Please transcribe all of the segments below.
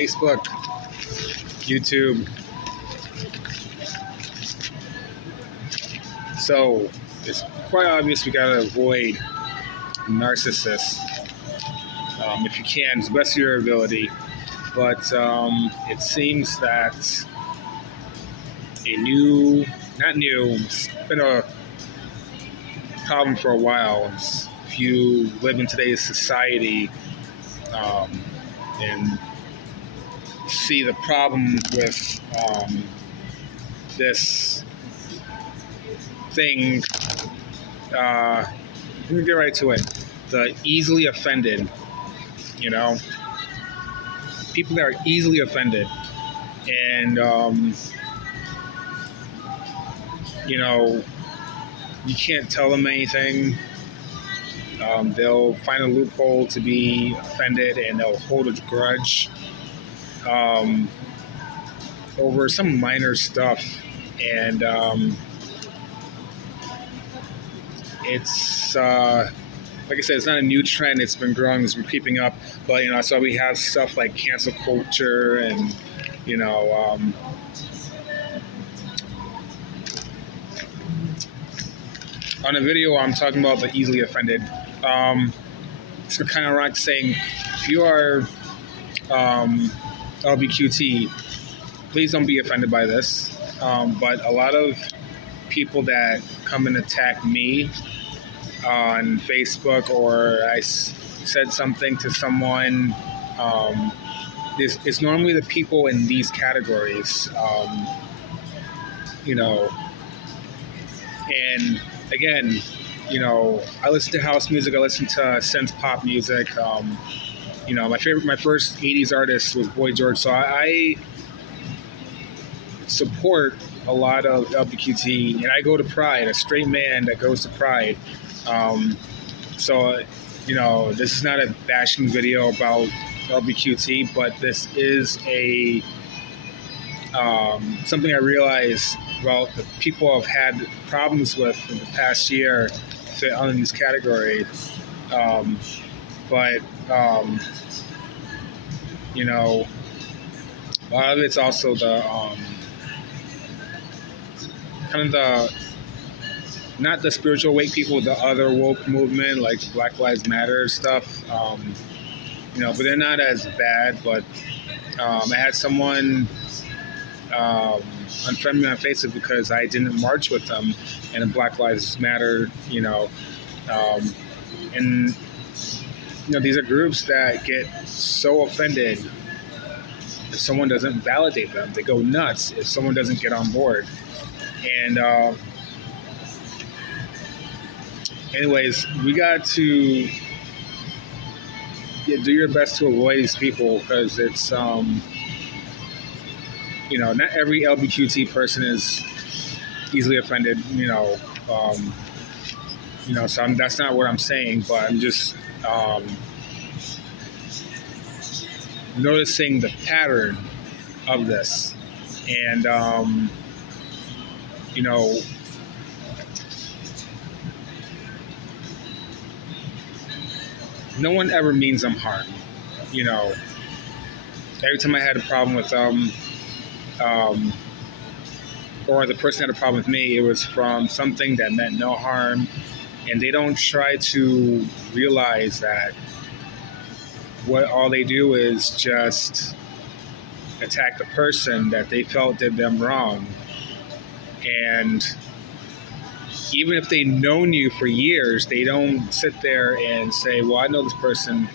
Facebook, YouTube. So it's quite obvious we gotta avoid narcissists if you can, to the best of your ability. But it seems that it's been a problem for a while. If you live in today's society and see the problem with this thing, let me get right to it. The easily offended, people that are easily offended, and you can't tell them anything. They'll find a loophole to be offended, and they'll hold a grudge over some minor stuff. And it's like I said, it's not a new trend. It's been growing, it's been creeping up. But so we have stuff like cancel culture, and on a video I'm talking about the easily offended. It's kind of like saying, if you are LBQT, please don't be offended by this. But a lot of people that come and attack me on Facebook, or I said something to someone, it's normally the people in these categories, and again, I listen to house music, I listen to synth pop music. My first 80s artist was Boy George, so I support a lot of LBQT, and I go to Pride, a straight man that goes to Pride. This is not a bashing video about LBQT, but this is a something I realize about the people I've had problems with in the past year fit under these categories. A lot of it's also the not the spiritual awake people, the other woke movement, like Black Lives Matter stuff. But they're not as bad. But I had someone unfriend me on Facebook because I didn't march with them in a Black Lives Matter. These are groups that get so offended if someone doesn't validate them. They go nuts if someone doesn't get on board. And anyways, we got to do your best to avoid these people, because it's not every LBQT person is easily offended. So that's not what I'm saying, but I'm just noticing the pattern of this. And no one ever means them harm. Every time I had a problem with them, or the person had a problem with me, it was from something that meant no harm. And they don't try to realize that all they do is just attack the person that they felt did them wrong. And even if they've known you for years, they don't sit there and say, well, I know this person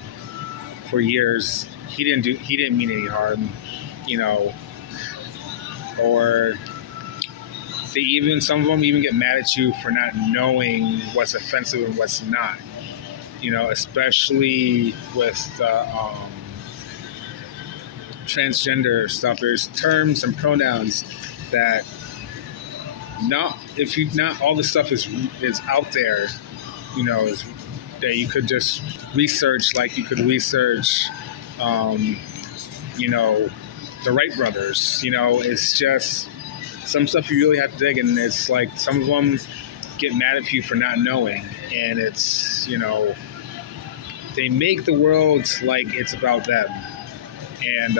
for years, he didn't mean any harm, or some of them even get mad at you for not knowing what's offensive and what's not, especially with transgender stuff. There's terms and pronouns that not all the stuff is out there, that you could just research, like you could research, the Wright brothers. It's just some stuff you really have to dig, and it's like some of them get mad at you for not knowing, and it's they make the world like it's about them, and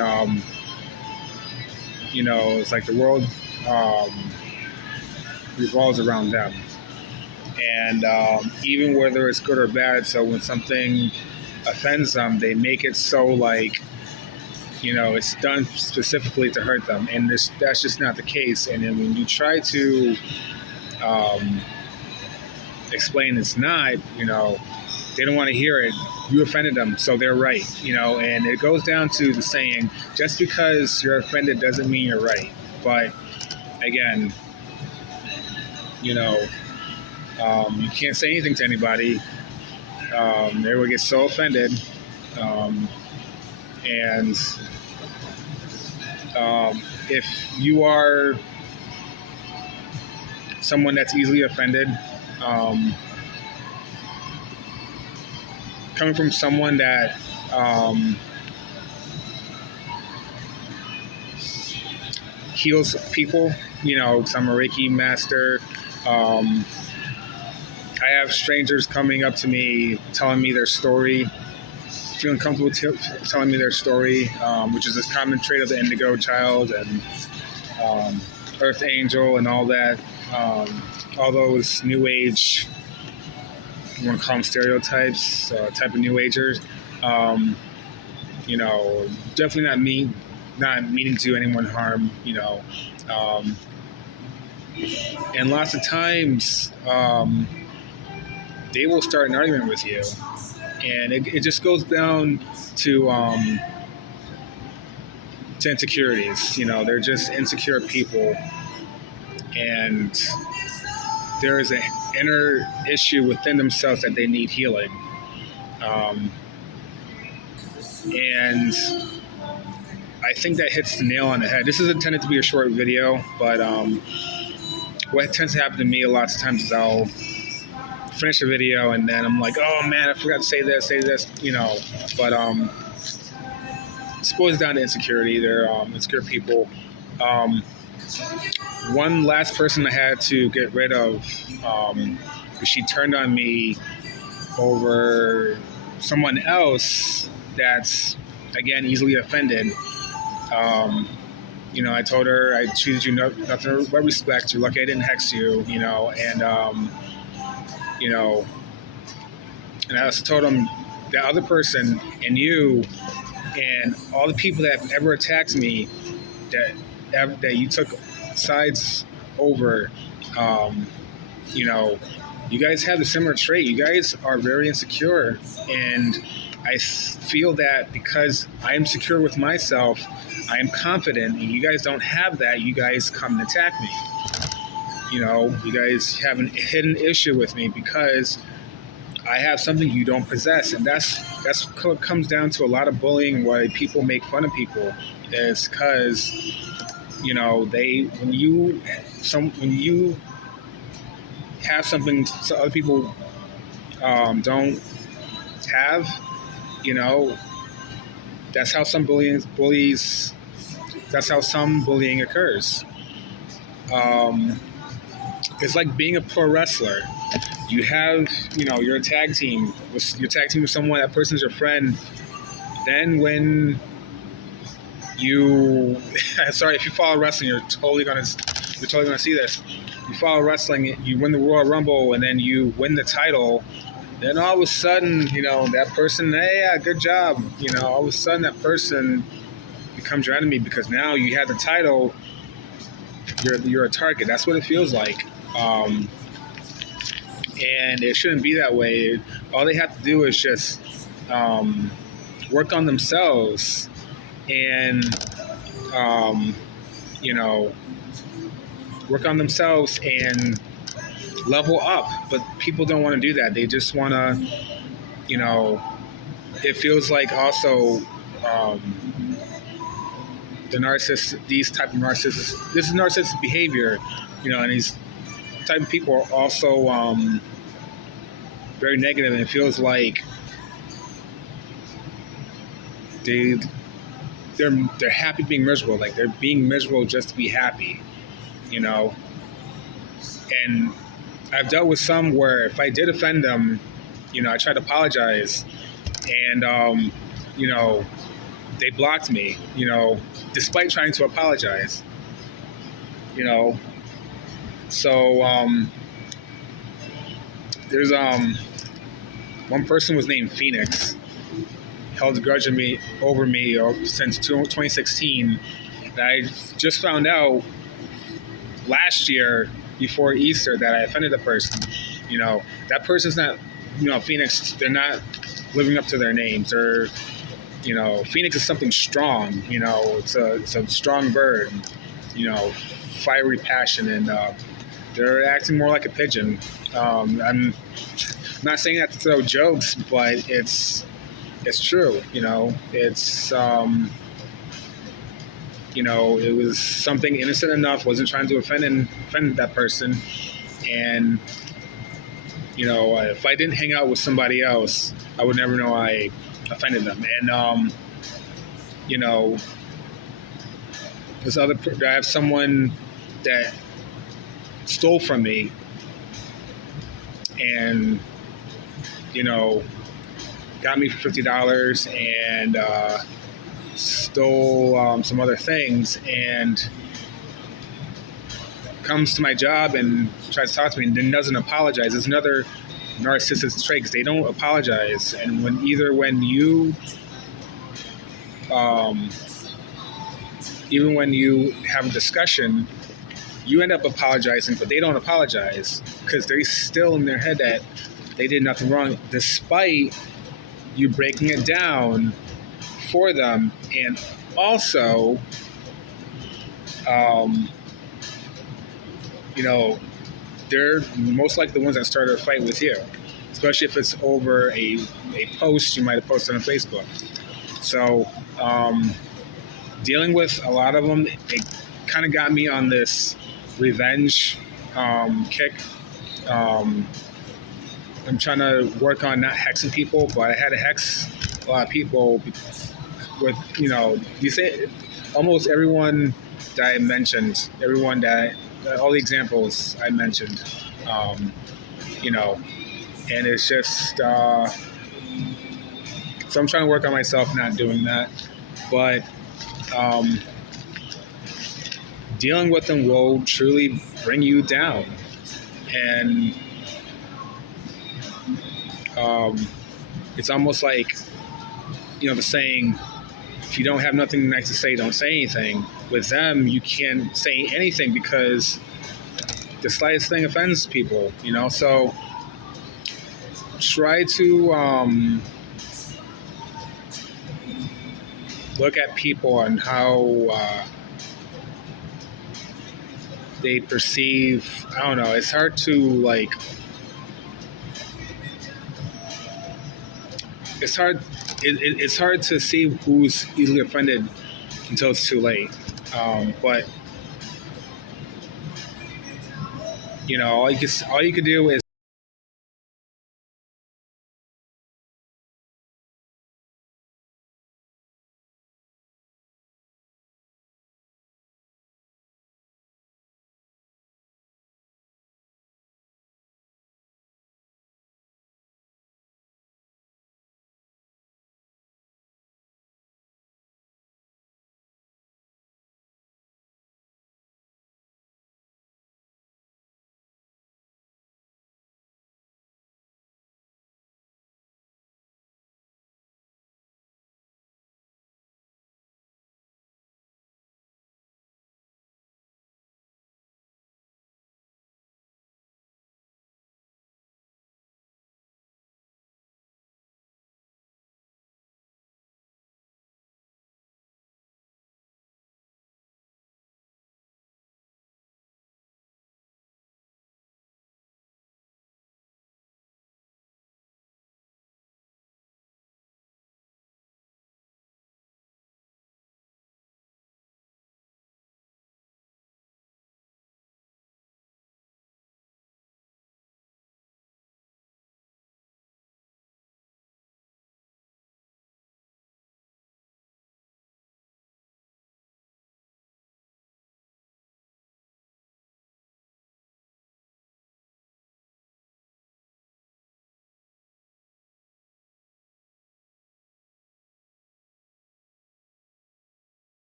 it's like the world um, revolves around them. And even whether it's good or bad, so when something offends them, they make it so like it's done specifically to hurt them, and that's just not the case. And then when you try to um, explain it's not, they don't want to hear it. You offended them, so they're right. And it goes down to the saying, just because you're offended doesn't mean you're right. But again, you can't say anything to anybody. They will get so offended. And if you are someone that's easily offended, coming from someone that heals people, because I'm a Reiki master. I have strangers coming up to me, telling me their story, feeling comfortable telling me their story, which is a common trait of the indigo child and earth angel and all that. All those new age, you want to call them stereotypes, type of new agers. Definitely not meaning to do anyone harm. And lots of times they will start an argument with you, and it just goes down to insecurities. They're just insecure people, and there is an inner issue within themselves that they need healing. And I think that hits the nail on the head. This is intended to be a short video, but what tends to happen to me a lot of times is I'll finish a video and then I'm like, oh man, I forgot to say this, But it boils down to insecurity. They're insecure people. One last person I had to get rid of, she turned on me over someone else that's, again, easily offended. I told her I treated you nothing but respect. You're lucky I didn't hex you, and and I also told him that other person and you and all the people that have ever attacked me, that you took sides over, you guys have the similar trait. You guys are very insecure, and I feel that because I am secure with myself, I am confident, and you guys don't have that. You guys come and attack me. You guys have a hidden issue with me because I have something you don't possess, and that's what comes down to a lot of bullying. Why people make fun of people is because when you have something other people don't have, that's how some bullies. That's how some bullying occurs. It's like being a pro wrestler. You have, you're a tag team. You're tag team with someone. That person's your friend. Then when you, sorry, if you follow wrestling, you're totally gonna see this. You follow wrestling, you win the Royal Rumble, and then you win the title. Then all of a sudden, that person, hey, yeah, good job. All of a sudden that person becomes your enemy because now you have the title. You're a target. That's what it feels like. And it shouldn't be that way. All they have to do is just work on themselves and, work on themselves and level up. But people don't want to do that. They just want to, it feels like also these type of narcissists, this is narcissistic behavior, and these type of people are also very negative, and it feels like they're happy being miserable, like they're being miserable just to be happy, and I've dealt with some where if I did offend them, I try to apologize, and they blocked me, despite trying to apologize, you know. So there's one person was named Phoenix, held a grudge in me over me since 2016. And I just found out last year before Easter that I offended the person. That person's not, Phoenix. They're not living up to their names. Or, Phoenix is something strong. It's a strong bird. Fiery passion, and they're acting more like a pigeon. I'm not saying that to throw jokes, but it's true. It was something innocent enough. Wasn't trying to offend that person, and if I didn't hang out with somebody else, I would never know I offended them. And I have someone that stole from me, and got me for $50 and stole some other things, and comes to my job and tries to talk to me and then doesn't apologize. It's another narcissistic trait, because they don't apologize. And when you even when you have a discussion, you end up apologizing, but they don't apologize because they're still in their head that they did nothing wrong, despite you breaking it down for them. And also, they're most likely the ones that started a fight with you, especially if it's over a post you might have posted on Facebook. So, dealing with a lot of them, it kind of got me on this revenge kick. I'm trying to work on not hexing people, but I had to hex a lot of people with, you say almost everyone that I mentioned, all the examples I mentioned, and it's just, so I'm trying to work on myself not doing that, but dealing with them will truly bring you down. And it's almost like, the saying, if you don't have nothing nice to say, don't say anything. With them, you can't say anything because the slightest thing offends people, so try to look at people and how they perceive. I don't know, it's hard to it's hard to see who's easily offended until it's too late. But all you can do is